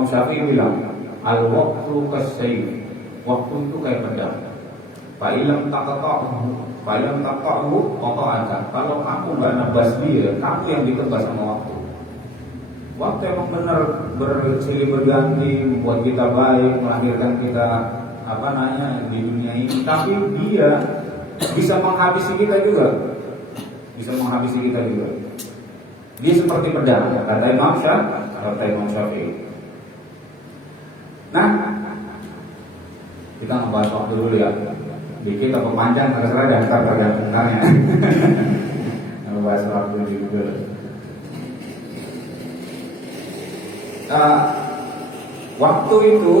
Imam Syafi'i bilang, al-waqtu kas-sayf. Waktu itu kayak pedang. Fa illam taqta'hu qata'aka. Kalau kamu enggak nebas dia, kamu yang ditebas sama waktu. Waktu emang benar bersilih berganti, membuat kita baik, melahirkan kita di dunia ini. Tapi dia bisa menghabisi kita juga. Dia seperti pedang, kata Imam Syafi'i. Nah, kita ngebahas waktu dulu ya. Dikit atau panjang terserah dan tergantung-tergantungnya. Ngebahas waktu juga. Waktu itu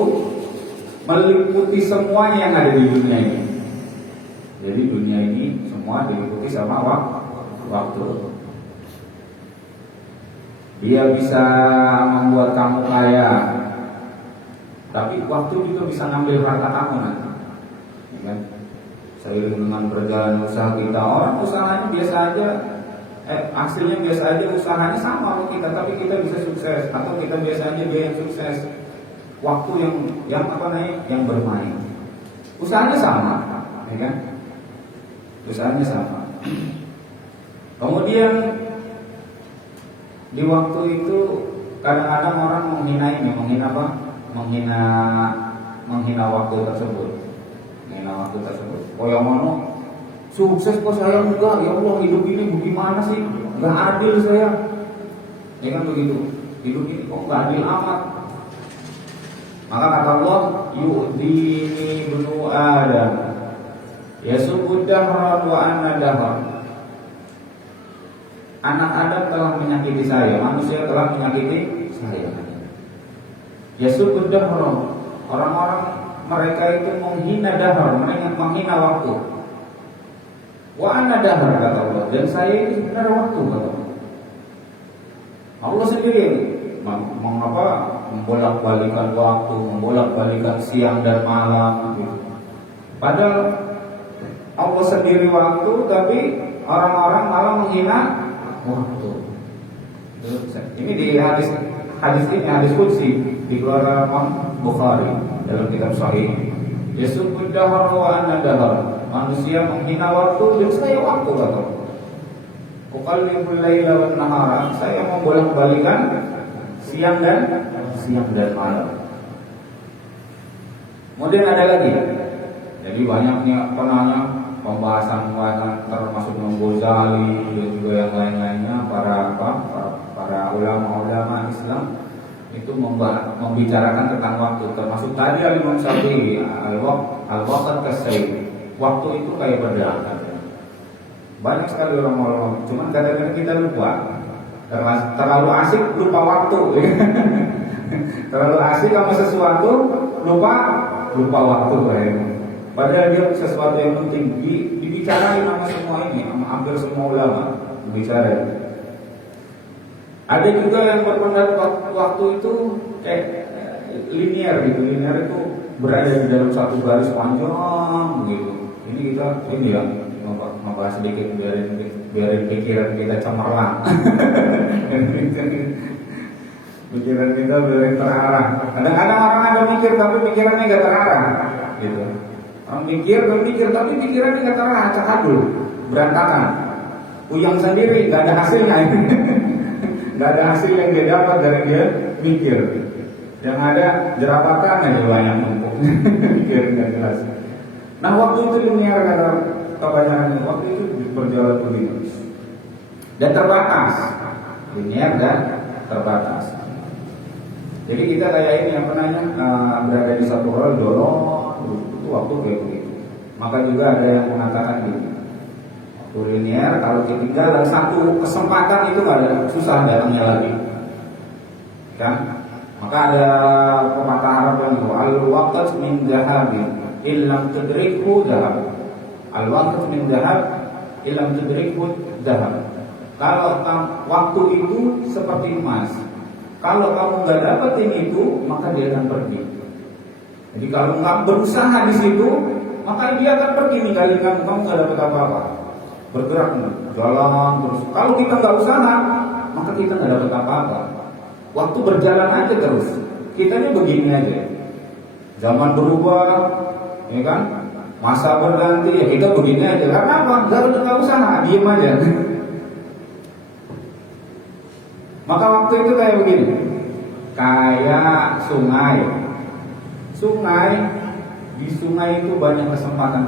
meliputi semuanya yang ada di dunia ini. Jadi dunia ini semua diliputi sama waktu. Dia bisa membuat kamu kaya, tapi waktu juga bisa ngambil harta kamu nanti. Ya kan? Seiring dengan berjalan usaha kita, orang usahanya biasa aja, hasilnya biasa aja, usahanya sama sama kita, tapi kita bisa sukses, atau kita biasa aja dia yang sukses. Waktu yang bermain, usahanya sama, ya kan? Usahanya sama. Kemudian di waktu itu kadang-kadang orang menghina waktu tersebut. Oh yang mana sukses kok saya enggak, ya Allah hidup ini bagaimana sih? Enggak adil saya. Ya kan begitu. Hidup ini kok enggak adil amat. Maka kata Allah, yu'dini ibnu Adam yasubud dahra wa anna dahra. Anak Adam telah menyakiti saya, manusia telah menyakiti saya. Yasubud dahra. Orang-orang mereka itu menghina dahar, menghina waktu. Wa anna dahar, kata Allah, dan saya ini sebenarnya waktu, kata Allah. Allah sendiri membolak-balikan waktu, membolak-balikan siang dan malam gitu. Padahal Allah sendiri waktu, tapi orang-orang malah menghina waktu. Ini di hadis ini hadis qudsi dikeluarkan Imam Bukhari dalam kitab Sahih. Yasubud dahar wa anna dahar. Manusia menghina waktu dan saya waktu, kata Allah. Uqallibul laila wan nahara. Saya membolak-balikan siang dan malam. Kemudian ada lagi. Jadi banyaknya pembahasan termasuk Imam Ghazali dan juga yang lain-lainnya, para ulama Islam itu membicarakan tentang waktu, termasuk tadi Imam Syafi'i, al-waqt kas-sayf. Waktu itu kayak pedang. Banyak sekali orang-orang, cuman kadang-kadang kita lupa. Terlalu asik lupa waktu. Terlalu asik sama sesuatu lupa waktu kayaknya. Padahal dia sesuatu yang penting dibicarain sama semua ini, sama hampir semua ulama dibicarain. Ada juga yang berpendapat waktu itu kayak linear gitu. Linear itu berada di dalam satu garis panjang gitu. Ini kita membahas sedikit biarin pikiran kita cemerlang. Pikiran kita biarin terarah. Kadang-kadang orang ada mikir tapi pikirannya nggak terarah gitu. Orang berpikir tapi pikirannya nggak terarah, cakadul, berantakan. Uyang sendiri nggak ada hasilnya. Nggak ada hasil yang dia dapat dari dia mikir. Yang ada jerapatan aja banyak numpuk. Mikir nggak jelas. Nah waktu itu linear kata kebanyakan, waktu itu berjalan begini dan terbatas, linear dan terbatas. Jadi kita kayak ini berada di satu hal dorong itu waktu kayak begitu. Maka juga ada yang mengatakan gini, waktu linear kalau ketinggalan satu kesempatan itu nggak ada, susah datangnya lagi, kan? Maka ada pepatah Arab yang al-waqt min dhahabin illam tudrikhu dhahab. Al-waqt min dhahab illam tudrikhu dhahab. Kalau waktu itu seperti emas, kalau kamu nggak dapetin itu, maka dia akan pergi. Jadi kalau kamu berusaha di situ, maka dia akan pergi ninggalin kamu. Kamu nggak dapat apa-apa. Bergerak, jalan terus. Kalau kita nggak usaha, maka kita nggak dapat apa-apa. Waktu berjalan aja terus. Kitanya begini aja. Zaman berubah, ya kan? Masa berganti, ya kita begini aja. Karena apa? Nggak usah, diem aja. Maka waktu itu kayak begini, kayak sungai. Di sungai itu banyak kesempatan.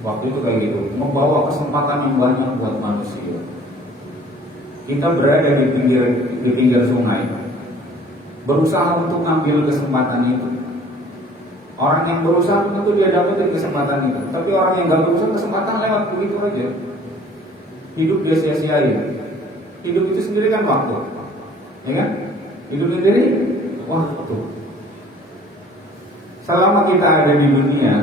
Waktu itu kayak gitu, membawa kesempatan yang banyak buat manusia. Kita berada di pinggir sungai, berusaha untuk ngambil kesempatan itu. Orang yang berusaha tentu dia dapat kesempatan itu, tapi orang yang nggak berusaha kesempatan lewat begitu aja. Hidup dia sia-siain. Hidup itu sendiri kan waktu, ya kan? Hidup sendiri waktu. Selama kita ada di dunia,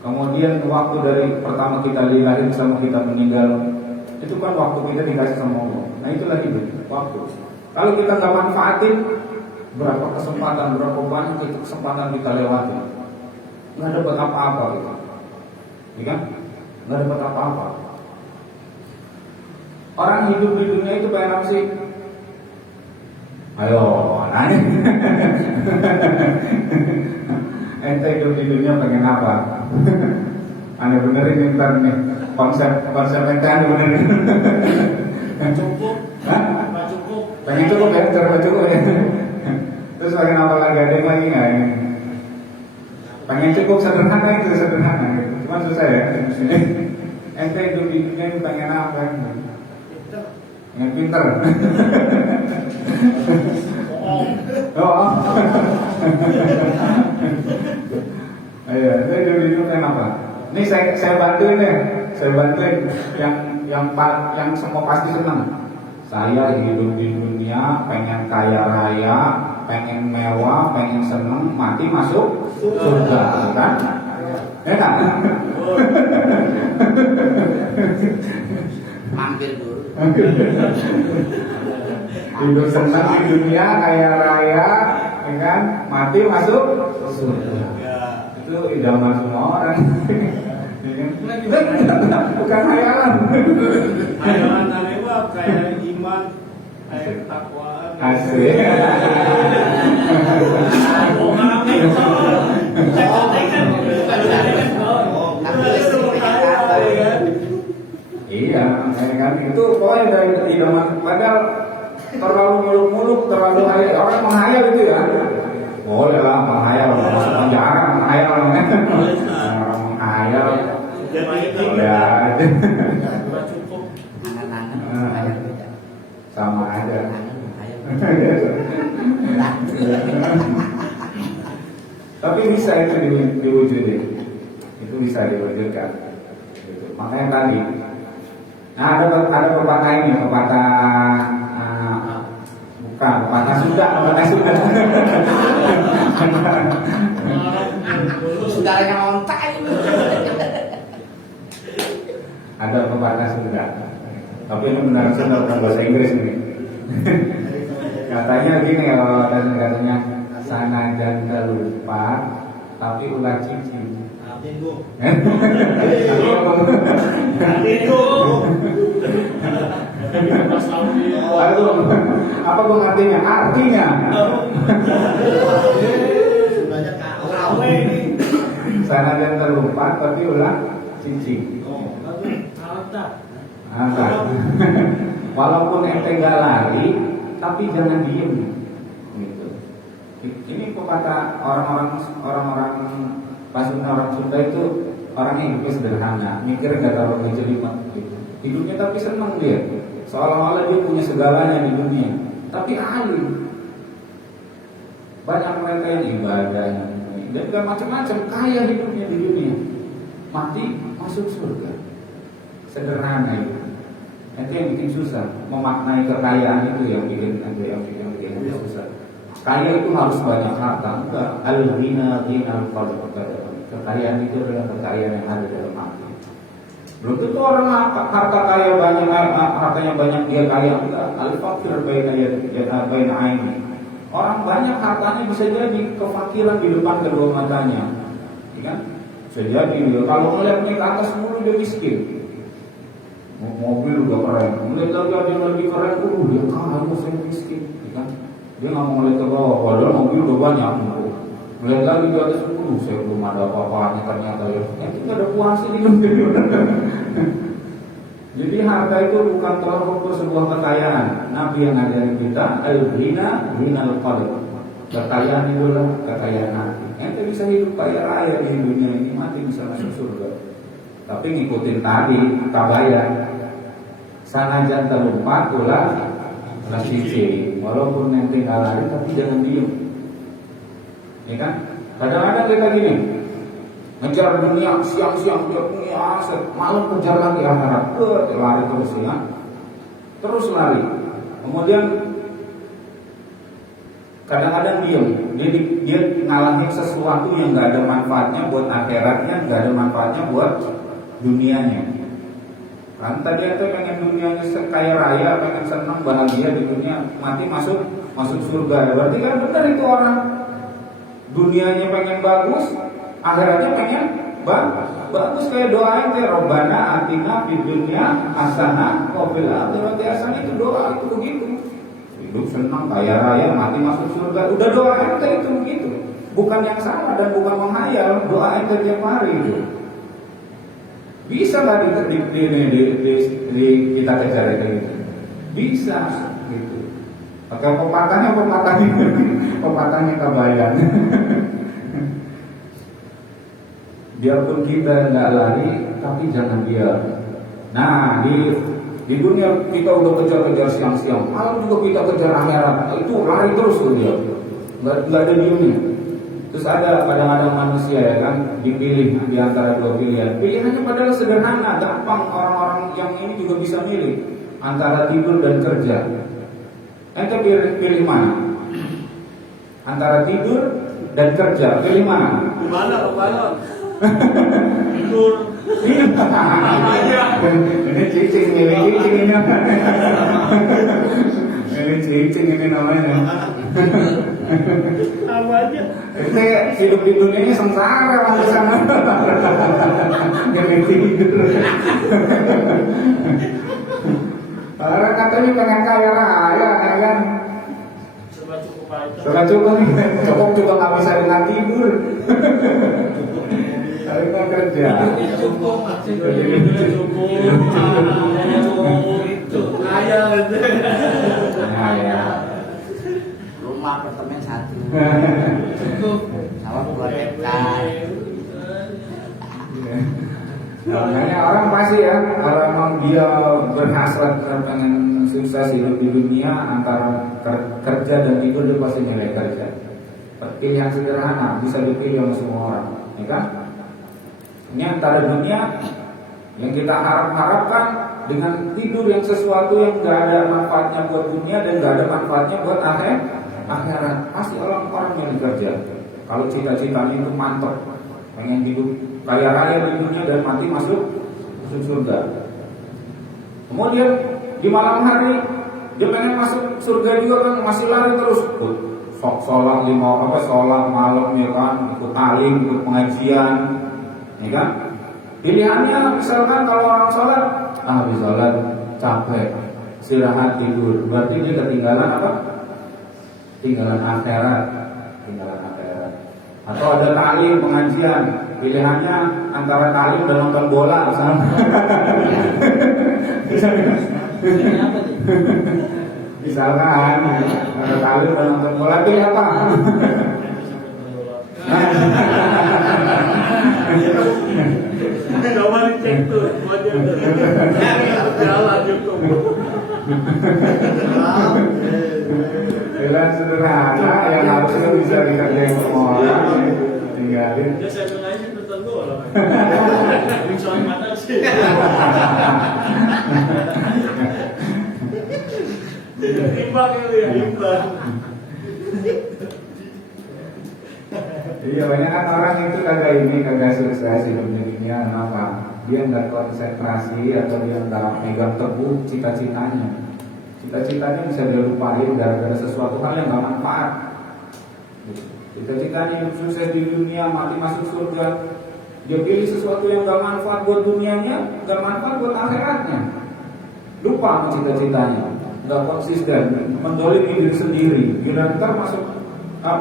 kemudian waktu dari pertama kita dilahir sampai kita meninggal, itu kan waktu kita dikasih sama Allah. Nah itulah hidup, waktu. Kalau kita nggak manfaatin, berapa kesempatan, berapa banyak itu kesempatan kita lewati, nggak dapat apa-apa gitu, ya kan? Nggak dapat apa-apa. Orang hidup di dunia itu pengen apa sih? Ayo, nanya. Ente hidup di dunia pengen apa? Anda benerin ntar nih konsep ente anda benerin. Cukup. Hah? Cukup. Pengen cukup ya, cara cukup ya. Terus pengen apa lagi, ada yang lagi nggak ini? Pengen cukup sederhana itu sederhana. Cuman susah ya. Ente hidup di dunia itu pengen apa? Yang pinter. Oh. Ayo, saya dulu kenapa? Ini saya bantuin deh. Saya bantuin yang semua pasti senang. Saya hidup di dunia pengen kaya raya, pengen mewah, pengen seneng, mati masuk surga, kan? Ya kan? Mampir dulu. Hidup senang di dunia, kaya raya, ya kan? Mati masuk surga. Itu idaman semua orang. Bukan hayalan. Hayalan aneh mah kayak iman, kayak ketakwaan. Asli. Iya, kan itu pokoknya dari idaman. Padahal terlalu muluk-muluk, terlalu hayal. Orang menghayal itu ya. Boleh lah menghayal, masuk penjara menghayal. Orang menghayal. Ya, Cukup. sama aja. Tapi bisa itu diwujudin. Itu bisa diwujudkan. Gitu. Makanya tadi. Nah ada pepatah ini, pepatah pepatah Sunda. Saudaranya ontak itu. Ada pepatah Sunda. Tapi ini benar Sunda, bukan bahasa Inggris ini. Katanya gini kalau katanya sanajan lupa tapi ulah cici. Minggu. Aduh, apa gue ngertinya? Artinya sana dan terlupa tapi ulah cici. Walaupun ente gak lari, tapi jangan diem. Gitu. Ini pepatah orang-orang orang Sunda itu orangnya hidupnya sederhana, mikir gak terlalu ngejelimet gitu. Hidupnya tapi senang dia, seolah-olah dia punya segalanya di dunia, tapi alim. Banyak mereka yang ibadah, dan gak macam-macam, kaya hidupnya di dunia, mati masuk surga. Sederhana itu. Nanti yang bikin susah memaknai kekayaan itu yang bikin susah. Kaya itu harus banyak harta, enggak. Al-ghina ghinal qalb. Kekayaan itu adalah kekayaan yang ada dalam hati. Belum tentu orang harta kaya banyak, hartanya banyak dia kaya, enggak. Al-faqir baina aini. Orang banyak hartanya bisa jadi kefakiran di depan kedua matanya, ya kan? Bisa jadi dia kalau melihatnya ke atas mulu dia miskin. mobil udah keren, melihat lagi ada yang lebih keren, dia kaya, saya miskin, ya kan? Dia nggak mau melihat ke bawah, padahal mobil udah banyak, melihat lagi di atas, saya belum ada apa-apanya ternyata ya, itu nggak ada puasnya di dunia. Jadi harta itu bukan tolak ukur sebuah kekayaan. Nabi yang ngajarin kita, al-ghina ghinal qalb. Kekayaan itu adalah kekayaan hati. Ente bisa hidup kaya raya di dunia ini, mati bisa masuk surga. Tapi ngikutin tadi tabayan. Sanajan terlumpat ulah lasisi. Walaupun nanti nggak lari, tapi jangan diem. Ya kan? Kadang-kadang kita gini, ngejar dunia siang-siang ngejar dunia aset, malam kejar lagi akhirat, lari terus ya, terus lari. Kemudian kadang-kadang dia ngalahin sesuatu yang nggak ada manfaatnya buat akhiratnya, nggak ada manfaatnya buat dunianya. Kan tadi itu pengen dunianya kaya raya, pengen senang bahagia di dunia, mati masuk surga. Berarti kan benar itu orang, dunianya pengen bagus, akhiratnya pengen bagus. Kayak doain teh Robbana atina fid dunya hasanah wa fil akhirati hasanah, itu doa itu begitu. Hidup senang kaya raya mati masuk surga, udah doain teh itu begitu. Bukan yang salah dan bukan menghayal, doain teh tiap hari itu. Bisa nggak di kita kejar itu? Bisa gitu. Pakai pepatahnya kebayang. Biarpun kita nggak lari, tapi jangan diam. Nah, di dunia kita udah kejar-kejar siang-siang, malam juga kita kejar akhirat. Itu lari terus tuh dia, nggak ada diamnya. Terus ada kadang-kadang manusia ya kan, dipilih di antara dua pilihan. Pilihannya padahal sederhana, gampang, orang-orang yang ini juga bisa milih antara tidur dan kerja. Ente pilih mana? Antara tidur dan kerja, pilih mana? Gimana Pak? Tidur. Ini cicing ini. Ini cicing ini namanya. Apa aja? Ini hidup di dunia ini sengsara di sana. Jadi tidur. Orang katanya pengen kaya raya, ya kan? Cukup juga nggak bisa dengan tidur. Tapi kan kerja. Cukup. Itu ngayal itu. Rumah apartemen 1. Cukup. Sama 2 hektar. Makanya orang pasti ya, kalau memang dia berhasrat pengen sukses hidup di dunia, antara kerja dan tidur dia pasti milih kerja. Pilihan sederhana, bisa dipilih oleh semua orang, ya kan? Ini antara dunia yang kita harapkan dengan tidur yang sesuatu yang gak ada manfaatnya buat dunia dan gak ada manfaatnya buat akhirat. Pasti orang-orang yang kerja. Kalau cita-citanya itu mantap, pengen hidup kaya raya di dunia dan mati masuk surga. Kemudian di malam hari dia pengen masuk surga juga kan, masih lari terus. Sholat sholat malam ya kan, ikut talim, ikut pengajian, ya kan? Pilihannya misalkan kalau orang sholat, habis sholat capek, istirahat tidur, berarti dia ketinggalan apa? Tinggalan akhirat. Atau ada talim pengajian, pilihannya antara talim dan nonton bola misalnya. Misalkan ada talim dan nonton bola, pilih apa? Coba dicek tuh, jalan cukup. Pilihan sederhana yang harusnya bisa dikerjain semua orang, tinggalin. Ya saya bilang aja nonton bola. Soal mata sih. Imbang itu ya, imbang. Iya, banyak kan orang itu kagak sukses hidupnya dunia. Kenapa? Dia nggak konsentrasi atau dia nggak megang teguh cita-citanya. Cita-citanya bisa dia lupain gara-gara sesuatu hal yang nggak manfaat. Cita-citanya hidup sukses di dunia, mati masuk surga. Dia pilih sesuatu yang nggak manfaat buat dunianya, nggak manfaat buat akhiratnya. lupa sama cita-citanya, nggak konsisten, mendolimi diri sendiri, bila ntar masuk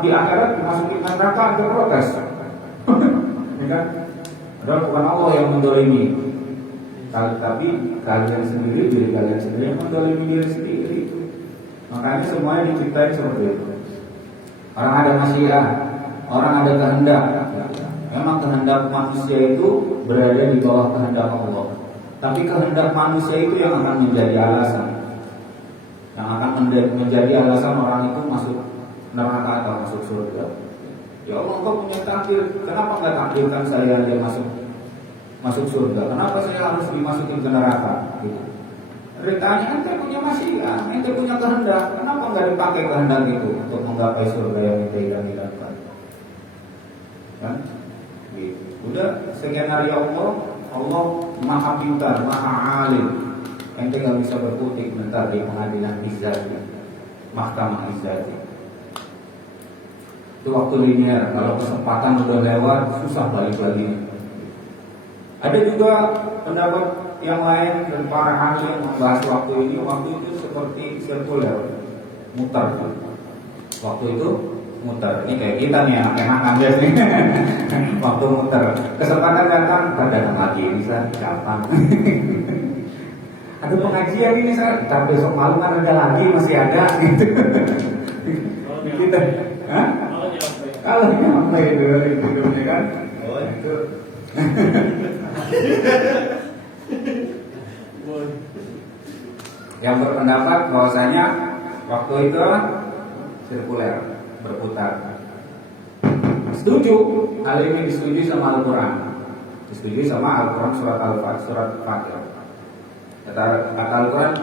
di akhirat masukin neraka ada protes, ya kan? Padahal bukan Allah yang mendolimi, tapi kalian sendiri, diri kalian sendiri yang mendolimi diri sendiri. Makanya semuanya diciptain seperti itu. Orang ada masyiah, orang ada kehendak. Memang kehendak manusia itu berada di bawah kehendak Allah. Tapi kehendak manusia itu yang akan menjadi alasan, yang akan menjadi alasan orang itu masuk neraka atau masuk surga. Ya Allah, Engkau punya takdir, kenapa nggak takdirkan saya aja masuk surga? Kenapa saya harus dimasukin ke neraka? Gitu. Ditanya, ente punya masyiah, ente punya kehendak, kenapa nggak dipakai kehendak itu untuk menggapai surga yang ente idam-idamkan? Kan? Gitu. Udah skenario Allah maha pintar, maha alim. Ente nggak bisa berkutik bentar di pengadilan izzati, mahkamah izzati. Itu waktu linear, kalau kesempatan udah lewat susah balik lagi. Ada juga pendapat yang lain dan para ahli yang membahas waktu itu seperti sirkuler, muter. Waktu itu muter. Ini kayak kita nih enak-enakan biasanya. Waktu muter, kesempatan datang, datang lagi ini saya kapan? Ada pengajian ini saya, tapi besok malam kan ada lagi, masih ada gitu. Kita, kalau nyampe itu kan? Oh itu. Yang berpendapat bahwasanya waktu itu sirkuler, berputar. Setuju, hal ini disetujui sama Al-Quran, disetujui sama Al-Quran surat Al-Fatihah. Kata Al-Quran,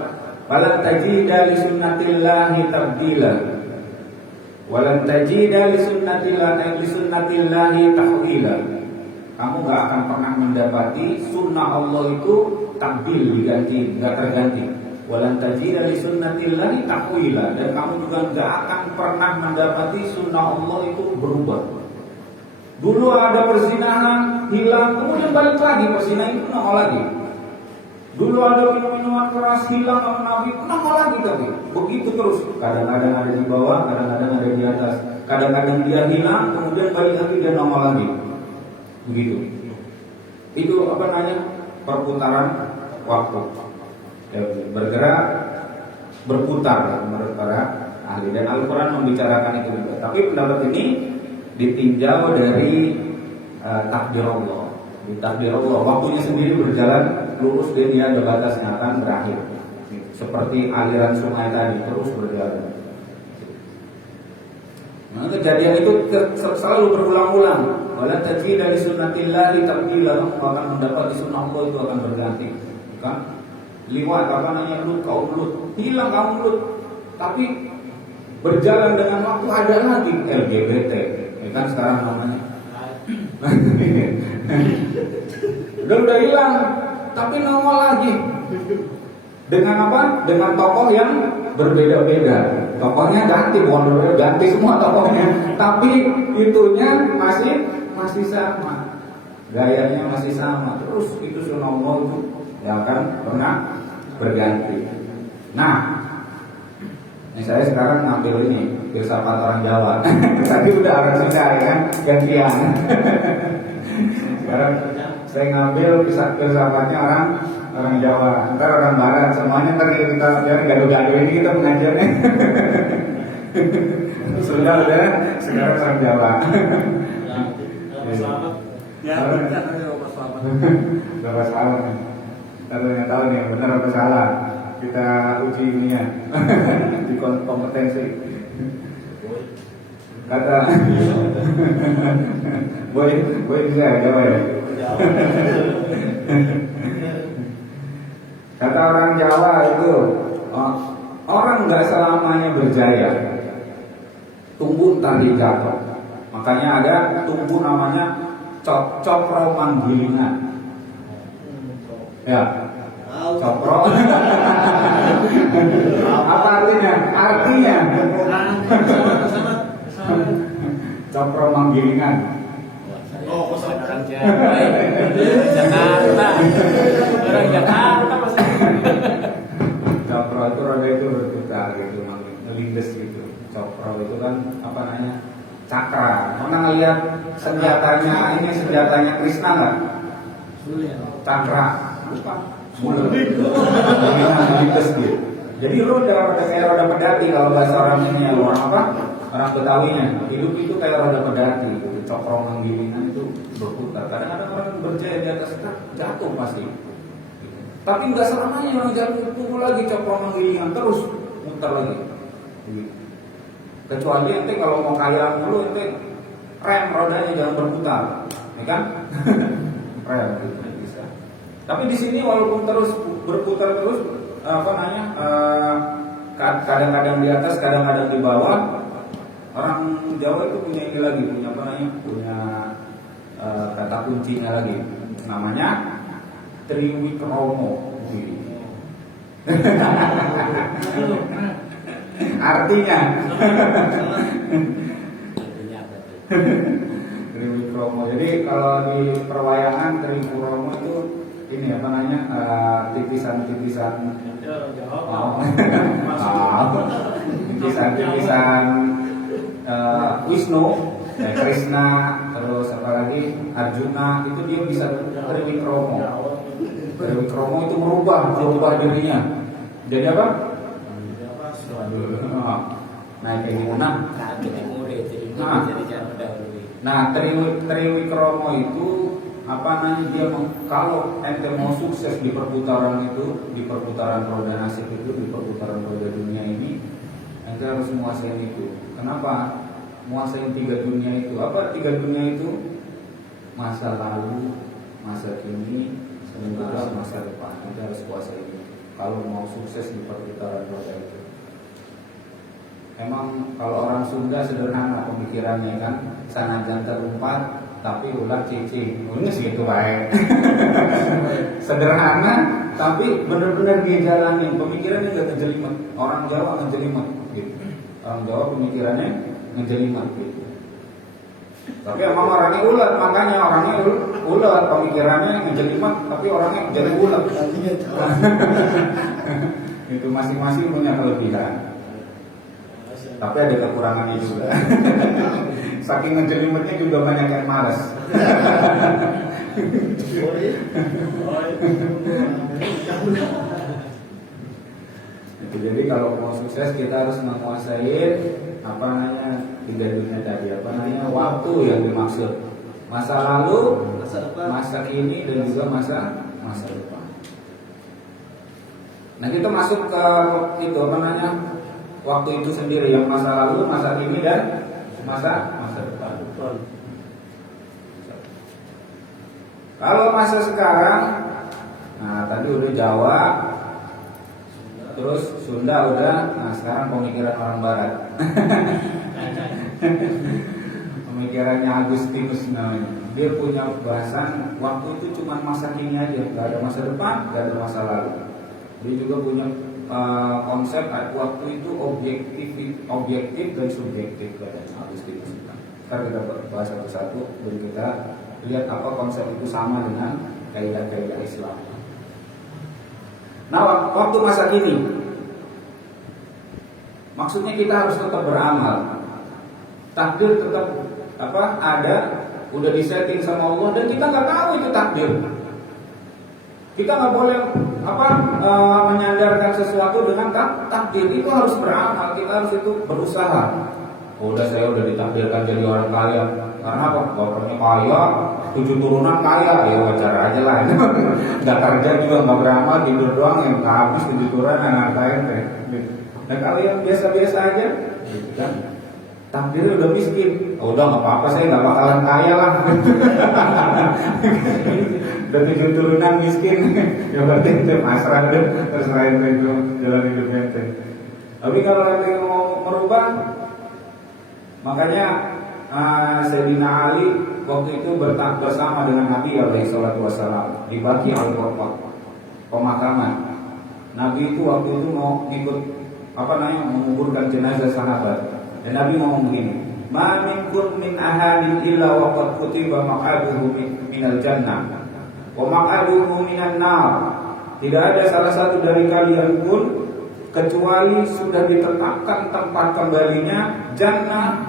"Walan tajida li sunnatillahi tabdila, walan tajida li sunnatillahi tahwila." Kamu gak akan pernah mendapati sunnah Allah itu tabdil, diganti, gak terganti. Walan tajida li sunnatillahi tahwila, dan kamu juga gak akan pernah mendapati sunnah Allah itu berubah. Dulu ada perzinahan, hilang, kemudian balik lagi, perzinahan itu nongol lagi. Dulu ada minuman keras, hilang sama Nabi, nongol lagi tapi begitu terus. Kadang-kadang ada di bawah, kadang-kadang ada di atas. Kadang-kadang dia hilang, kemudian balik lagi, dia nongol lagi. Begitu. Itu apa namanya? Perputaran waktu. Ya, bergerak, berputar menurut para ahli, dan Al-Quran membicarakan itu juga. Tapi pendapat ini ditinjau dari takdir Allah. Di takdir Allah, waktunya sendiri berjalan lurus dan dia ada batasnya akan berakhir. Seperti aliran sungai tadi terus berjalan. Nah, kejadian itu selalu berulang-ulang. Wala tajida li sunnatillahi tabdila, kamu akan mendapat di sunnah Allah itu akan berganti. Kan? Liwat apa namanya, kaum Lut, hilang kaum Lut, tapi berjalan dengan waktu ada lagi LGBT, ya kan sekarang namanya. Udah hilang, tapi nongol lagi. Dengan apa? Dengan tokoh yang berbeda-beda. Tokohnya ganti, ganti semua tokohnya, tapi itunya masih sama, gayanya masih sama. Terus itu sunnah Allah itu yang akan pernah berganti. Nah, ini saya sekarang ngambil ini filsafat orang Jawa. Tadi udah orang Sunda ya kan, gantian. Sekarang saya ngambil filsafatnya orang Jawa, ntar orang Barat, semuanya ntar kita biar gaduh-gaduh ini kita mengajarnya. Sudah udah, sekarang orang Jawa. Ya, Berapa salah? Kita tahu nih benar apa salah. Kita uji ini ya di kompetensi. Kata boleh bisa Jawa ya. Kata orang Jawa itu, orang nggak selamanya berjaya, tumbuh tali jatuh. Makanya ada tumbuh namanya cokro manggilingan. Ya, cokro. Apa artinya? Artinya cokro manggilingan. Oh, kosan Jakarta. Orang Jakarta pasti. Cokro itu kan apa namanya? Cakra. Pernah lihat senjatanya ini senjatanya Krishna nggak? Cakra. Bukan. Jadi roda kayak roda pedati kalau bahasa orang ini orang apa? Orang Betawinya. Hidup itu kayak roda pedati. Gitu. Cokro menggilingan itu berputar. Kadang-kadang orang berjaya di atas itu jatuh pasti. Gitu. Tapi nggak selamanya orang jatuh tunggu lagi cokro menggilingan terus muter lagi. Gitu. Kecuali ente kalau mau kaya dulu ente rem rodanya jangan berputar, ya kan? Rem gitu bisa. Tapi di sini walaupun terus berputar terus apa namanya kadang-kadang di atas kadang-kadang di bawah, orang Jawa itu punya ini lagi punya apa namanya punya kata kuncinya lagi namanya Triwikromo. Artinya Triwikromo. Jadi kalau di perwayangan Triwikromo itu ini apa namanya tipisan-tipisan tipisan-tipisan Wisnu, Krishna, terus apa lagi Arjuna itu dia bisa Triwikromo. Triwikromo itu merubah dirinya. Jadi apa? Naik ke gunung. Nah, Triwikromo itu apa namanya dia kalau ente mau sukses di perputaran itu, di perputaran roda nasib itu, di perputaran roda dunia ini, ente harus menguasai itu. Kenapa? Menguasai 3 dunia itu. Apa 3 dunia itu? Masa lalu, masa kini, sementara masa depan. Ente harus kuasai itu. Kalau mau sukses di perputaran roda itu. Emang kalau orang Sunda sederhana pemikirannya kan, sanajan terumpat tapi ulah cicing. Ini segitu baik. Sederhana tapi benar-benar dia jalanin. Pemikirannya nggak ngejelimet. Orang Jawa ngejelimet gitu. Orang Jawa pemikirannya ngejelimet gitu. Tapi emang orangnya ulet, makanya orangnya ulet pemikirannya ngejelimet, tapi orangnya jadi ulet. Itu masing-masing punya kelebihan. Tapi ada kekurangannya juga. Saking ngejelimetnya juga banyak yang malas. Itu jadi kalau mau sukses kita harus menguasai apa namanya 3 dunia tadi. Apa namanya waktu yang dimaksud. Masa lalu, masa kini dan juga masa depan. Nah kita masuk ke itu apa namanya waktu itu sendiri yang masa lalu, masa kini dan masa depan. Kalau masa sekarang, nah tadi udah Jawa, terus Sunda udah, nah sekarang pemikiran orang Barat. Pemikirannya Agustinus namanya. Dia punya bahasan waktu itu cuma masa kini aja, nggak ada masa depan, nggak ada masa lalu. Dia juga punya konsep waktu itu objektif dan subjektif katanya Agustinus. Ntar kita bahas satu-satu dan kita lihat apa konsep itu sama dengan kaidah-kaidah Islam. Nah, waktu masa kini maksudnya kita harus tetap beramal. Takdir tetap ada, udah disetting sama Allah dan kita nggak tahu itu takdir. Kita nggak boleh menyandarkan sesuatu dengan takdir. Itu harus beramal, kita harus itu berusaha. Saya udah ditakdirkan jadi orang kaya. Karena apa? Bapaknya kaya, 7 turunan kaya, ya wajar aja lah. Nggak kerja juga, nggak beramal, tidur doang yang habis 7 turunan anak kaya. Nah kalau yang biasa-biasa aja, gitu kan? Takdirnya udah miskin. Udah nggak apa-apa, saya nggak bakalan kaya lah. Dan 7 turunan miskin, ya berarti itu pasrah deh, terserah itu jalan hidupnya itu. Tapi kalau nanti mau merubah, makanya Sayyidina Ali waktu itu bersama dengan Nabi SAW di Baqi al-Gharqad, pemakaman. Nabi itu waktu itu mau ikut menguburkan jenazah sahabat. Dan Nabi ngomong begini, "Ma minkum min ahadin illa wa qad kutiba maq'aduhu minal jannah wa maq'aduhu minan nar." Tidak ada salah satu dari kalian pun kecuali sudah ditetapkan tempat kembalinya jannah,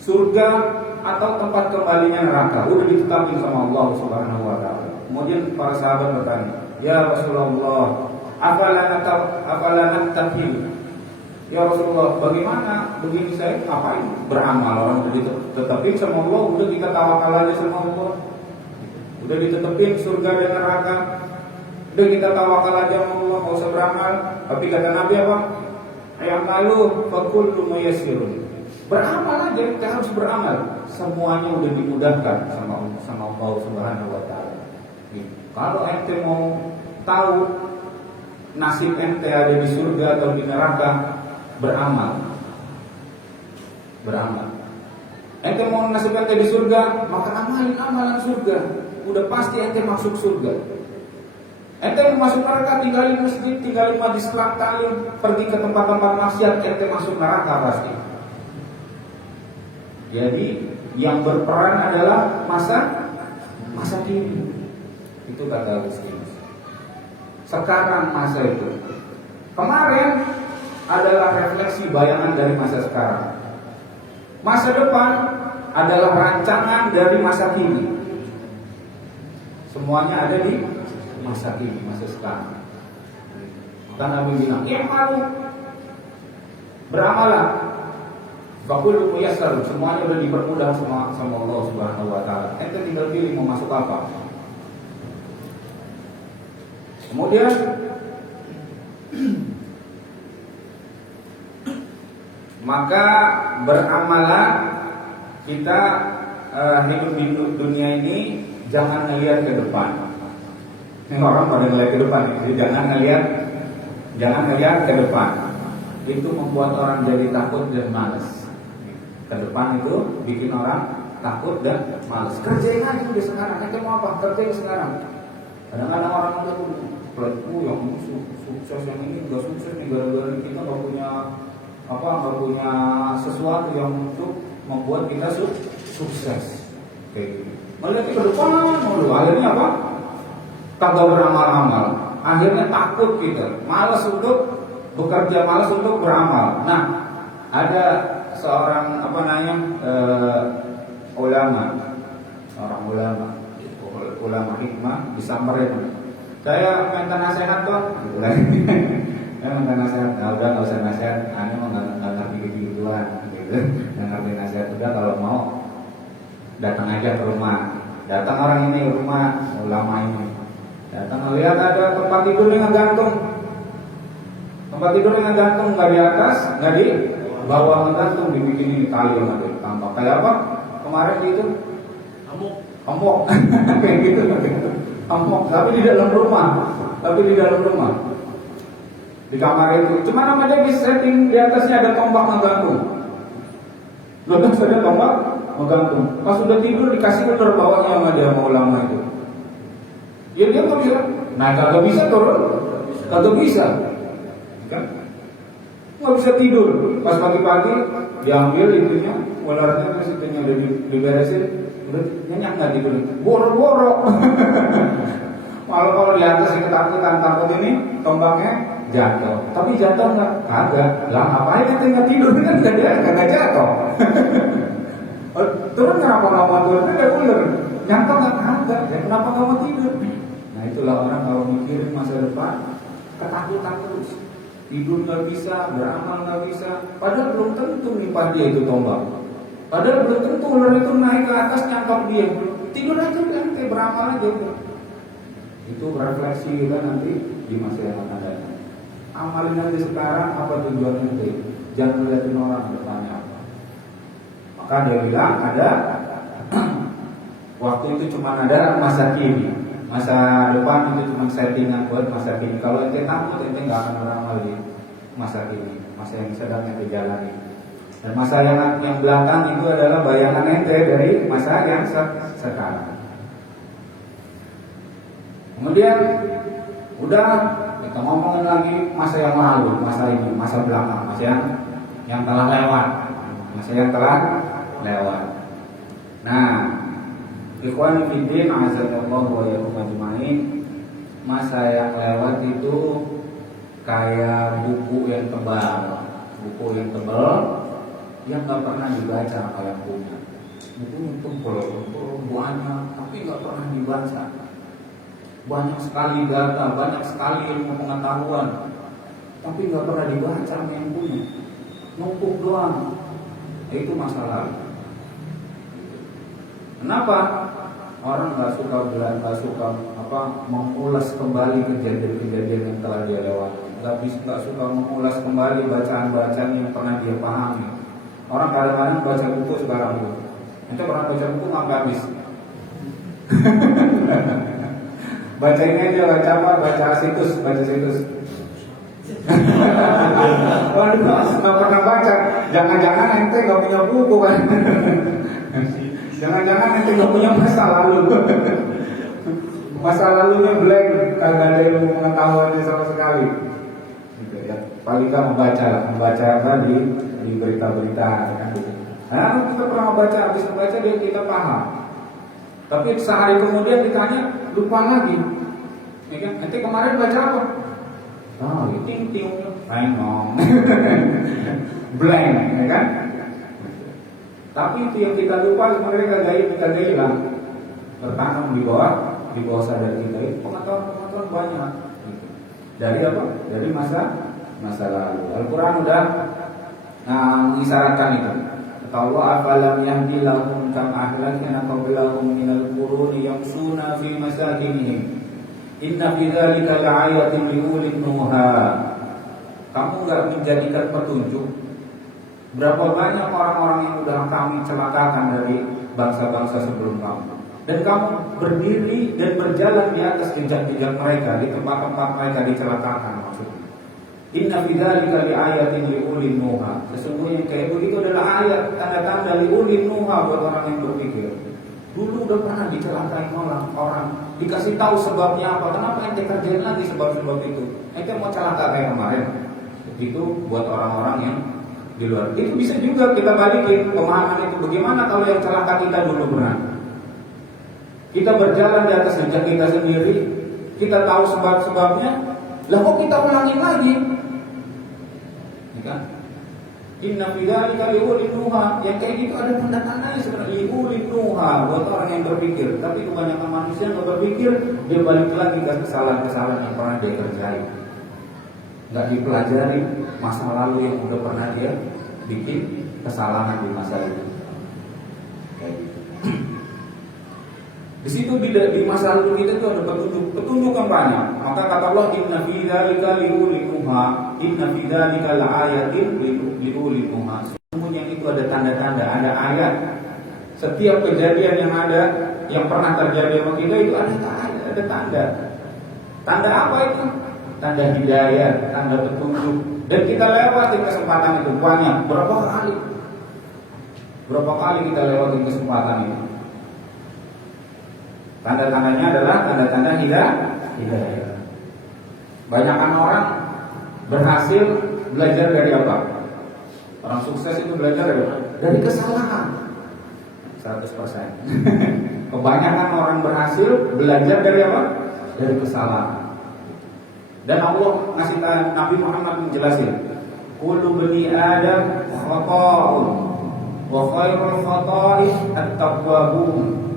surga, atau tempat kembalinya neraka. Udah ditetapkan sama Allah Subhanahu wa taala. Kemudian para sahabat bertanya, "Ya Rasulullah, afala nattaqi?" Ya Rasulullah, bagaimana begini saya ngapain beramal, orang udah ditetapin sama Allah, udah kita tawakal aja sama Allah. Udah ditetapin surga dan neraka, udah kita tawakal aja sama Allah, nggak usah beramal. Tapi kata Nabi apa? Ayamalu fakullu muyassirun. Beramal aja, kita harus beramal. Semuanya udah dimudahkan sama Allah Subhanahu wa taala. Kalau ente mau tahu nasib ente ada di surga atau di neraka, beramal. Ente mau nasib ente di surga, maka amalin amalan surga. Udah pasti ente masuk surga. Ente mau masuk neraka, tinggalin masjid, tinggalin majlis taklim, pergi ke tempat-tempat maksiat, ente masuk neraka pasti. Jadi yang berperan adalah masa kini. Itu kata Agustinus. Sekarang masa itu. Kemarin adalah refleksi bayangan dari masa sekarang. Masa depan adalah rancangan dari masa kini. Semuanya ada di masa kini, masa sekarang. Maka Nabi bilang, "Ya malu, beramalah." Fakul muyassar, semuanya udah dipermudah sama Allah Subhanahu wa taala. Ente tinggal pilih mau masuk apa. Kemudian maka beramalah kita hidup di dunia ini, jangan ngelihat ke depan. Ini orang pada ngelihat ke depan, jadi jangan ngelihat ke depan. Itu membuat orang jadi takut dan malas. Ke depan itu bikin orang takut dan malas. Kerjain aja udah sekarang. Ente mau apa? Kerjain sekarang. Kadang-kadang orang udah yang sukses, yang ini nggak sukses nih, gara-gara kita nggak punya sesuatu yang untuk membuat kita sukses. Kayak gitu. Melihat ke depan, akhirnya apa? Kagak beramal-amal. Akhirnya takut kita, malas untuk bekerja, malas untuk beramal. Nah, ada seorang ulama hikmah disamperin. Saya minta nasihat dong, gitu kan? Saya minta nasihat, udah nggak usah nasihat, aneh mau nggak ngerti gitu-gituan, gitu. Nggak ngerti nasihat, udah kalau mau datang aja ke rumah. Datang orang ini ke rumah ulama ini. Datang lihat ada tempat tidur yang gantung. Tempat tidur yang gantung, nggak di atas, nggak di bawah, gantung, dibikin ini tali yang ada tambah. Kayak apa? Kemarin itu amok, kayak gitu. Amok, tapi di dalam rumah. Di kamar itu, cuma namanya di setting di atasnya ada tombak menggantung. Lalu ada tombak menggantung. Pas sudah tidur dikasih bener bawahnya sama dia mau ulama itu. Ya dia nggak bisa. Nah kagak bisa turun, kagak bisa, kan? Nggak bisa tidur. Pas pagi-pagi diambil itunya, ularnya terus itunya udah diberesin, udah nyenyak nggak tidur. Boro-boro. Malah kalau di atas ketakutan, takut ini tombaknya jatuh. Tapi jatuh nggak? Kagak. Lah ngapain kita nggak tidur kan kagak jatuh. Turun kenapa nggak mau turun? Kan ular. Nyangka nggak kagak. Ya kenapa nggak mau tidur? Nah itulah orang kalau mikirin masa depan ketakutan terus. Tidur nggak bisa, beramal nggak bisa. Padahal belum tentu nimpah dia itu tombak. Padahal belum tentu ular itu naik ke atas nyangkap dia. Tidur aja kan, kayak beramal aja udah. Itu refleksi kita nanti di masa yang akan datang. Amalin nanti sekarang apa tujuannya nanti? Jangan lihatin orang bertanya apa. Maka dia bilang ada waktu itu cuma ada masa kini, masa depan itu cuma settingan buat masa kini. Kalau ente takut, ente nggak akan beramal di masa kini, masa yang sedang ente jalani. Dan masa yang belakang itu adalah bayangan ente dari masa yang sekarang. Kemudian udah kita ngomongin lagi masa yang lalu, masa ini, masa belakang, masa yang telah lewat, masa yang telah lewat. Nah, ikhwan fillah, azzakallahu wa iyyakum ajmain, masa yang lewat itu kayak buku yang tebal, yang nggak pernah dibaca sama yang punya. Bukunya tumpul banyak, tapi nggak pernah dibaca. Banyak sekali data, banyak sekali ilmu pengetahuan, tapi nggak pernah dibaca sama yang punya. Numpuk doang. Itu masalah. Kenapa? Orang nggak suka mengulas kembali kejadian-kejadian yang telah dia lewati. Nggak suka mengulas kembali bacaan-bacaan yang pernah dia pahami. Orang kadang-kadang baca buku sekarang itu. Kita pernah baca buku nggak habis. Baca ini aja, baca apa? Baca situs. Waduh, nggak pernah baca. Jangan-jangan ente nggak punya buku kan? Jangan-jangan ente nggak punya masa lalu. Masa lalunya blank, kagak ada ilmu pengetahuannya sama sekali. Gitu ya. Paling nggak membaca apa di berita-berita. Kan? Nah, kita pernah baca, habis membaca dia kita paham. Tapi sehari kemudian ditanya lupa lagi. Ya kan? Nanti kemarin baca apa? Oh, ting ngong. Blank, ya kan? Tapi itu yang kita lupa sebenarnya kagak hilang. Tertanam di bawah sadar kita itu pengetahuan banyak. Dari apa? Dari masa lalu. Al-Quran udah mengisyaratkan itu. Allah afalam yahdi lahum kam ahlakna qablahum minal quruni yamshuna fi masakinihim inna fi dzalika la'ayatin liulil nuha. Kamu enggak menjadikan petunjuk berapa banyak orang-orang yang sudah kami celakakan dari bangsa-bangsa sebelum kamu, dan kamu berdiri dan berjalan di atas jejak-jejak mereka di tempat-tempat mereka dicelakakan. Maksudnya inna fi dzalika li'ayatin liulil nuha. Sesungguhnya kayak begitu adalah ayat tanda-tanda liulil nuha buat orang yang berpikir. Dulu udah pernah dicelakai orang, dikasih tahu sebabnya apa, kenapa ente kerjain lagi sebab-sebab itu. Ente mau celaka kayak kemarin. Itu buat orang-orang yang di luar. Itu bisa juga kita balikin pemahaman itu. Bagaimana kalau yang celaka kita dulu pernah? Kita berjalan di atas jejak kita sendiri, kita tahu sebab-sebabnya, lah kok kita ulangin lagi? Kan? Inna fi dzalika liulil nuha. Yang kayak gitu ada tanda-tandanya sebenarnya liulil nuha buat orang yang berpikir. Tapi kebanyakan manusia nggak berpikir, dia balik lagi ke kesalahan-kesalahan yang pernah dia kerjain. Nggak dipelajari masa lalu yang udah pernah dia bikin kesalahan di masa itu. Kayak gitu. Di situ di masa lalu kita itu ada petunjuk yang banyak. Maka kata Allah inna fi dzalika liulil nuha, inna fi dzalika laayatin liulil nuha. Sesungguhnya itu ada tanda-tanda, ada ayat. Setiap kejadian yang ada yang pernah terjadi sama kita itu ada tanda. Tanda apa itu? Tanda hidayah, tanda petunjuk. Dan kita lewati kesempatan itu banyak. Berapa kali kita lewati kesempatan itu? Tanda-tandanya adalah tanda-tanda hidayah. Banyakan orang berhasil belajar dari apa? Orang sukses itu belajar dari kesalahan. 100%. Kebanyakan orang berhasil belajar dari apa? Dari kesalahan. Dan Allah ngasih Nabi Muhammad menjelaskan, kullu bani Adam khata'un wa khairul khata'i at-tawwabun.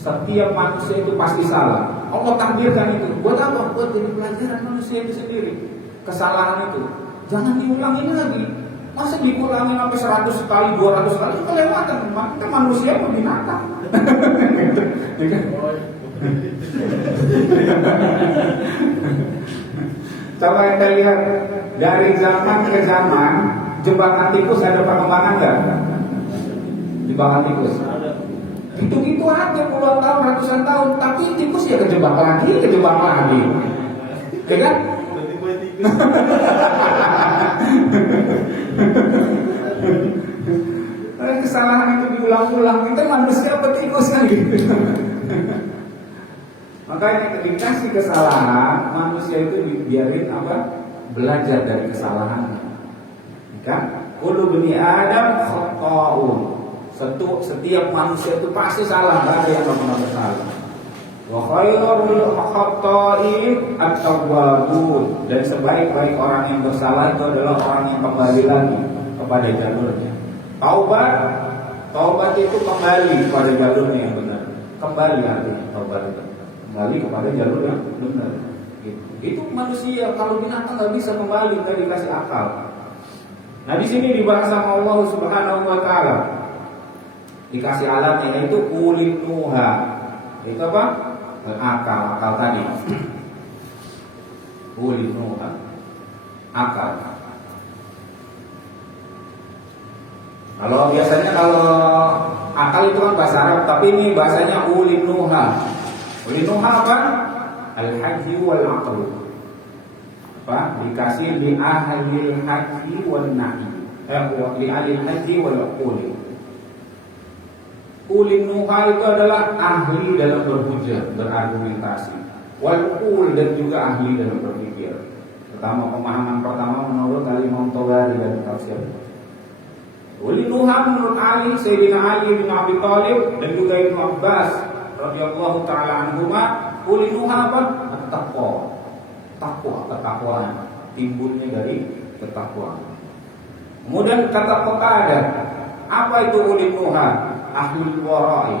Setiap manusia itu pasti salah. Allah takdirkan itu. Buat apa? Buat jadi pelajaran manusia itu sendiri. Kesalahan itu jangan diulangi lagi. Masa diulangi sampai 100 kali, 200 kali kelewatan. Kita manusia pun binatang. Coba kita lihat dari zaman ke zaman, jembatan tikus ada perkembangan nggak? Jembatan tikus. Gitu-gitu aja puluhan tahun, ratusan tahun, tapi tikus ya kejebak lagi. Ya kan? Kesalahan itu diulang-ulang, kita manusia apa tikus kan gitu. Makanya dikasih kesalahan, manusia itu dibiarin apa? Belajar dari kesalahannya. Kan? Kullu bani Adam khata'un. Setiap manusia itu pasti salah, nggak ada yang nggak pernah bersalah. Wa khairul khata'in at-tawwabun, dan sebaik-baik orang yang bersalah itu adalah orang yang kembali lagi kepada jalurnya. Taubat itu kembali kepada jalurnya yang benar. Kembali artinya taubat itu kembali kepada jalur yang benar. Itu manusia, kalau binatang nggak bisa kembali, nggak dikasih akal. Nah di sini dibahas sama Allah Subhanahu Wa Taala, dikasih alatnya yaitu ulil nuha. Itu apa? Akal tadi. Ulil nuha, akal. Kalau biasanya kalau akal itu kan bahasa Arab, tapi ini bahasanya ulil nuha. Ulil nuha apa? Al-haji wal aql. Apa? Dikasih li ahli haji wal nahi. Li ahli haji wal aql. Ulil nuha itu adalah ahli dalam berhujjah, berargumentasi. Wal aql, dan juga ahli dalam berpikir. Pertama, pemahaman pertama menurut Imam Tabari dan tafsir. Ulil nuha menurut Ali, Sayyidina Ali bin Abi Thalib dan juga Ibnu Abbas radhiyallahu taala anhuma, ulil nuha apa? At-taqwa. Takwa, ketakwaan, timbulnya dari ketakwaan. Kemudian kata Qatadah, apa itu ulil nuha? Ahlul wara'i,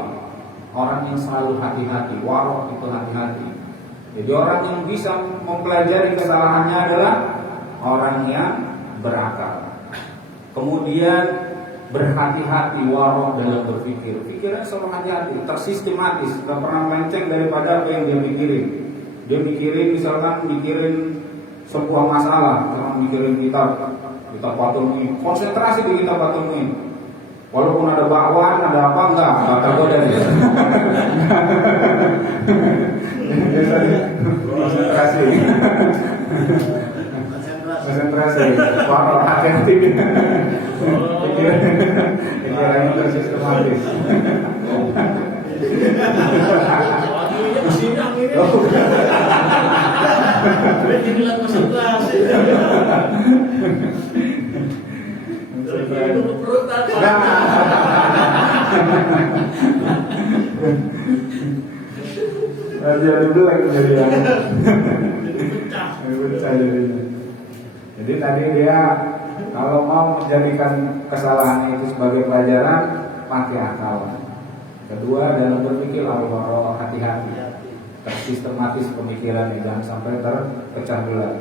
orang yang selalu hati-hati. Wara' itu hati-hati. Jadi orang yang bisa mempelajari kesalahannya adalah orang yang berakal. Kemudian berhati-hati, wara' dalam berpikir. Pikirannya selalu hati-hati, tersistematis, tidak pernah melenceng daripada apa yang dia pikirin. Dia mikirin sebuah masalah, jangan mikirin kitab Fathul Muin. Konsentrasi di kitab Fathul Muin. Walaupun ada bakwan, ada apa enggak goda dia. Konsentrasi. Wah, hati-hati. Pikirannya tersistematis. Waktunya bersidang ini. Jadi konsentrasi. Itu perut tadi. Jadi lagi jadi yang pecah jadinya. Jadi tadi dia kalau mau menjadikan kesalahannya itu sebagai pelajaran, pakai akal. Kedua, dalam berpikir Allah, hati-hati, tersistematis pemikirannya, jangan sampai terpecah belah.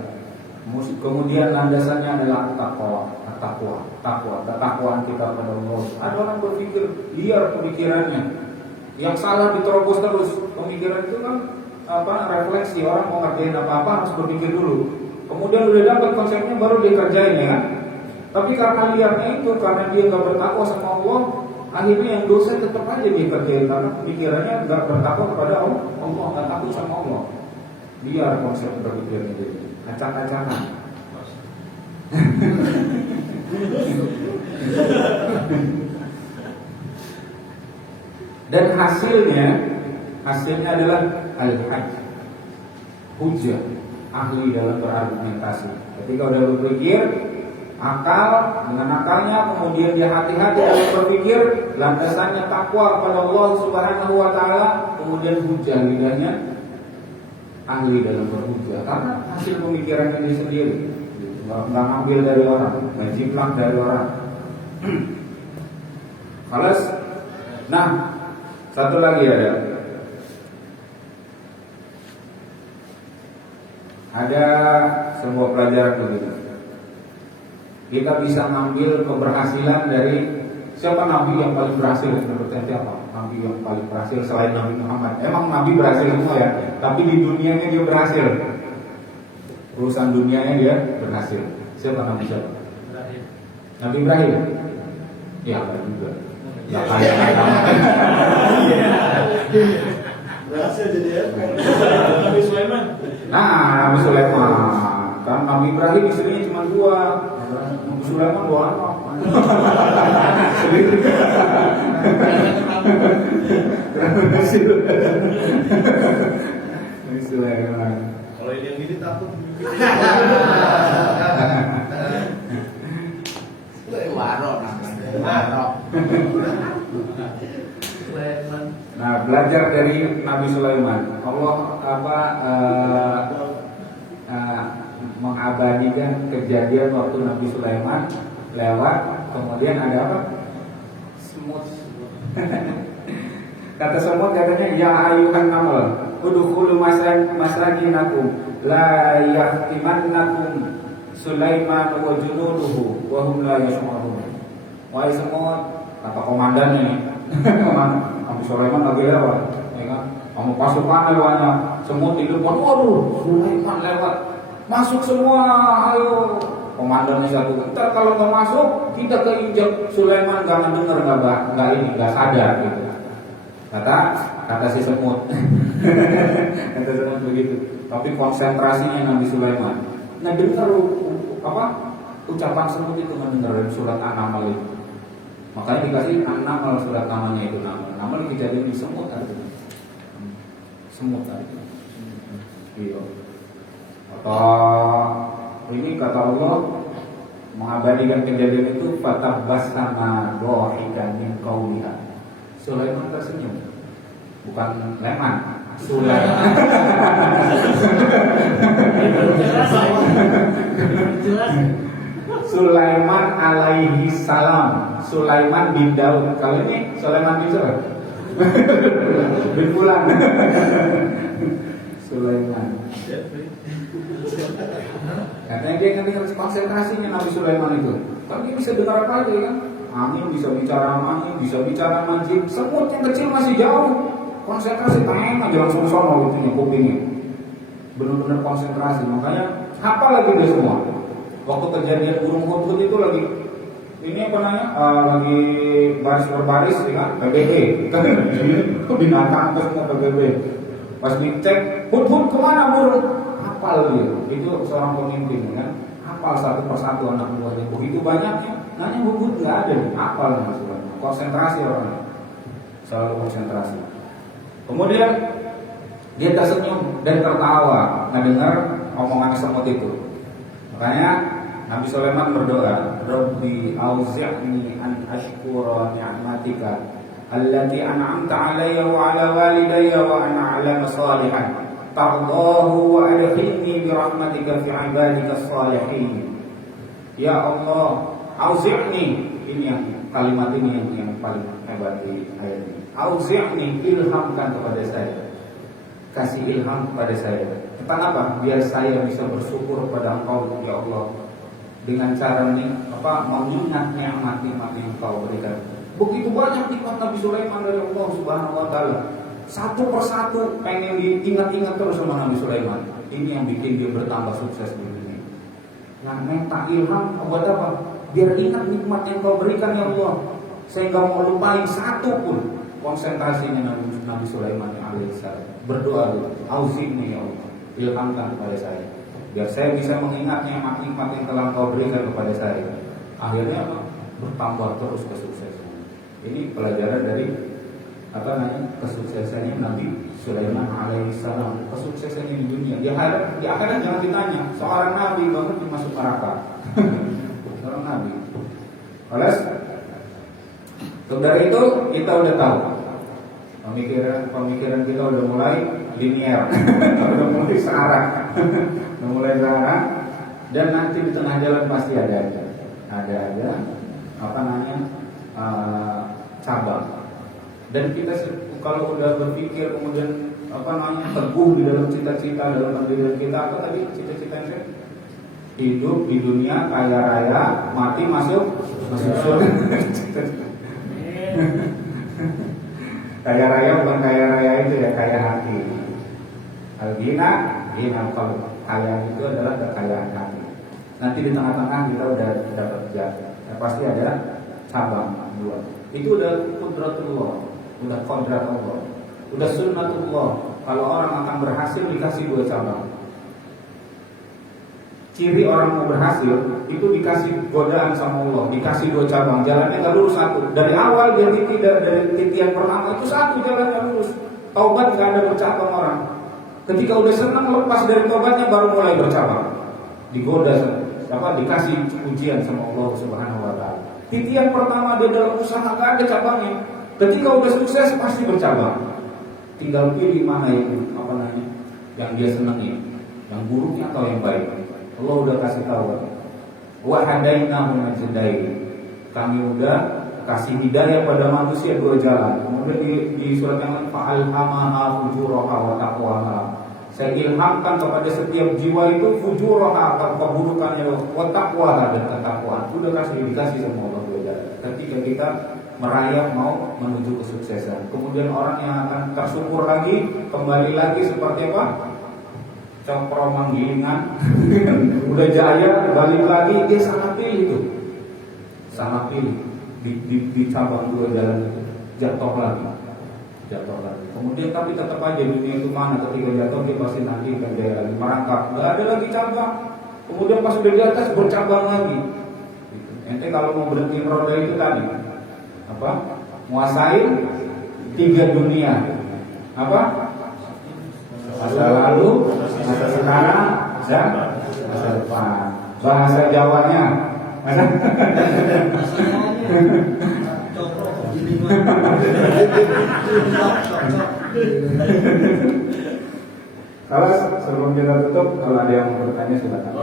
Kemudian landasannya adalah takwa, ketakwaan kita pada Allah. Ada orang berpikir liar pemikirannya, yang salah diterobos terus. Pemikiran itu kan refleksi, orang mau ngerjain apa-apa harus berpikir dulu. Kemudian udah dapat konsepnya baru dia kerjain ya. Tapi karena liarnya itu, karena dia nggak bertakwa sama Allah, akhirnya yang dosa tetap aja dia kerjain karena pemikirannya nggak bertakwa kepada Allah, nggak takut sama Allah. Liar konsep berpikirnya jadi acak-acakan. Dan hasilnya adalah al-hajj, hujjah, ahli dalam berargumentasi. Ketika udah berpikir, akal, dengan akalnya, kemudian dia hati-hati dalam berpikir, landasannya takwa kepada Allah Subhanahu Wa Taala, kemudian hujjah, lidahnya ahli dalam berhujjah, karena hasil pemikirannya dia sendiri, nggak ngambil dari orang, nggak jiplak dari orang. Falas. Nah, satu lagi ada sebuah pelajaran begitu. Kita bisa ngambil keberhasilan dari siapa nabi yang paling berhasil menurut siapa? Nabi yang paling berhasil selain Nabi Muhammad. Emang nabi berhasil semua ya, tapi di dunianya dia berhasil. Urusan dunianya dia berhasil. Siapa nabi siapa? Nabi Ibrahim. Ya, ada juga. Ya kayak Berhasil jadi ya. Nabi Sulaiman. Nah, Nabi Sulaiman. Kan Nabi Ibrahim istrinya cuma 2. Nabi Sulaiman 2 anak. Nabi Sulaiman. Kalau ini yang gini takut. Barok namanya. Barok. Sulaiman. Nah, belajar dari Nabi Sulaiman. Allah mengabadikan kejadian waktu Nabi Sulaiman lewat, kemudian ada apa? Semut. Kata semut katanya, ya ayuhan namal, udkhulu masakinakum la yahtimannakum Sulaiman wa junuduhu wa hum la yash'urun. Wahai semut, kata komandannya nih. Nabi Sulaiman lagi lewat, ya kan? Kamu pasukan lewatnya, semut di depan, waduh, Sulaiman lewat. Masuk semua, ayo. Komandannya satu, ntar kalau nggak masuk, kita keinjak Sulaiman nggak dengar, nggak sadar gitu. Kata si semut, kata semut begitu. Tapi konsentrasinya Nabi Sulaiman. Nah dengar ucapan semut itu mendengar dari surat An-Naml itu. Makanya dikasih An-Naml surat namanya itu Naml kejadian di semut ada. Semut ada. Iya. Atau ini kata Allah mengabadikan kejadian itu fatabassama dhahikan min qauliha. Sulaiman tersenyum. Bukan Leman, Sulaiman. Jelas. Sulaiman alaihi salam. Sulaiman bin Daud. Kalau ini Sulaiman bin siapa? Bin Fulan. Sulaiman. Katanya dia ngerti konsentrasinya Nabi Sulaiman itu. Kan dia bisa dengar apa aja kan? Angin bisa bicara angin, bisa bicara majid. Semut yang kecil masih jauh. Konsentrasi pengen aja langsung sono gitu kupingnya. Benar-benar konsentrasi. Makanya hafal lagi dia semua. Waktu kejadian burung hudhud itu lagi ini apa namanya? Lagi baris berbaris ya kan? PBB. Binatang terus mau PBB. Pas dicek, hudhud kemana burung? Hafal dia. Itu seorang pemimpin kan? Hafal satu persatu anak buahnya. Begitu banyaknya, nanya hudhud nggak ada. Hafal maksudnya. Konsentrasi orangnya. Selalu konsentrasi. Kemudian dia tersenyum dan tertawa mendengar omongan semut itu. Makanya Nabi Sulaiman berdoa, Rabbi auzi'ni an ashkura ni'matika allati an'amta 'alayya wa 'ala walidayya wa an a'lama salihan tardahu wa adkhilni bi rahmatika fi 'ibadika shalihin. Ya Allah, auzi'ni, ini yang kalimat ini yang paling hebat di ayat ini. Auzi'ni, ilhamkan kepada saya. Kasih ilham kepada saya. Tentang apa? Biar saya bisa bersyukur kepada Engkau ya Allah dengan cara mengingat nikmat-nikmat yang Engkau berikan. Begitu banyak nikmat Nabi Sulaiman dari Allah Subhanahu wa taala. Satu persatu pengen diingat-ingat terus sama Nabi Sulaiman. Ini yang bikin dia bertambah sukses di dunia. Yang minta ilham buat apa? Biar ingat nikmat yang Kau berikan ya Allah. Saya nggak mau lupain satu pun. Konsentrasinya Nabi Sulaiman alaihissalam berdoa, auzi'ni ya Allah, ilhamkan kepada saya biar saya bisa mengingat nikmat-nikmat yang telah Kau berikan kepada saya. Akhirnya bertambah terus kesuksesan. Ini pelajaran dari kesuksesannya Nabi Sulaiman alaihissalam, kesuksesannya di dunia. Di akhirat jangan ditanya, seorang nabi bahkan masuk neraka. Seorang nabi. Oleh dari itu kita udah tahu pemikiran kita udah mulai linear, udah mulai searah, dan nanti di tengah jalan pasti ada cabang. Dan kita kalau udah berpikir kemudian teguh di dalam cita-cita dalam pendirian kita, apa tadi cita-citanya? Hidup di dunia kaya raya, mati masuk surga. Kaya raya bukan kaya raya itu ya, kaya hati. Al-ghina kalau kaya itu adalah kekayaan hati. Nanti di tengah-tengah kita udah dapat jalan. Pasti ada cabang dua. Itu udah qudratullah, udah qadrat Allah, udah sunnatullah. Kalau orang akan berhasil dikasih dua cabang. Ciri orang mau berhasil itu dikasih godaan sama Allah, dikasih dua cabang, jalannya nggak lurus satu. Dari awal dia tidak, dari titian pertama itu satu jalannya lurus. Taubat nggak ada bercabang orang. Ketika udah senang lepas dari taubatnya baru mulai bercabang. Digoda dikasih ujian sama Allah Subhanahu wa taala. Titian pertama dia dalam usaha gak ada cabangnya. Ketika udah sukses pasti bercabang. Tinggal pilih mana yang dia senangi, yang buruknya atau yang baik. Allah udah kasih tahu. Wa hadainahu najdain. Kami udah kasih hidayah pada manusia dua jalan. Kemudian di surat yang lain fa'alhamaha fujuraha wa taqwaha. Saya ilhamkan kepada setiap jiwa itu fujuraha, keburukannya, wa taqwaha, dan ketakwaan. Udah dikasih sama Allah dua jalan. Ketika kita merayap mau menuju kesuksesan. Kemudian orang yang akan tersyukur lagi, kembali lagi seperti apa? Cokro manggilingan, udah jaya, balik lagi, dia salah pilih itu. Salah pilih di cabang dua jalan itu, jatuh lagi. Kemudian tapi tetap aja dunia itu mana, ketika jatuh dia pasti nanti akan jaya lagi, merangkak, nggak ada lagi cabang. Kemudian pas udah di atas bercabang lagi. Ente kalau mau berhenti roda itu tadi, apa? Menguasai 3 dunia. Apa? Masa lalu, masa sekarang, dan masa depan. Bahasa Jawanya, kalau sebelum kita tutup, kalau ada yang mau bertanya silakan.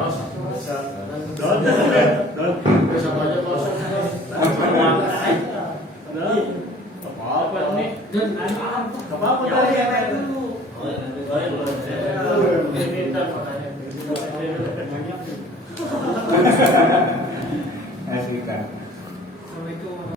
Apa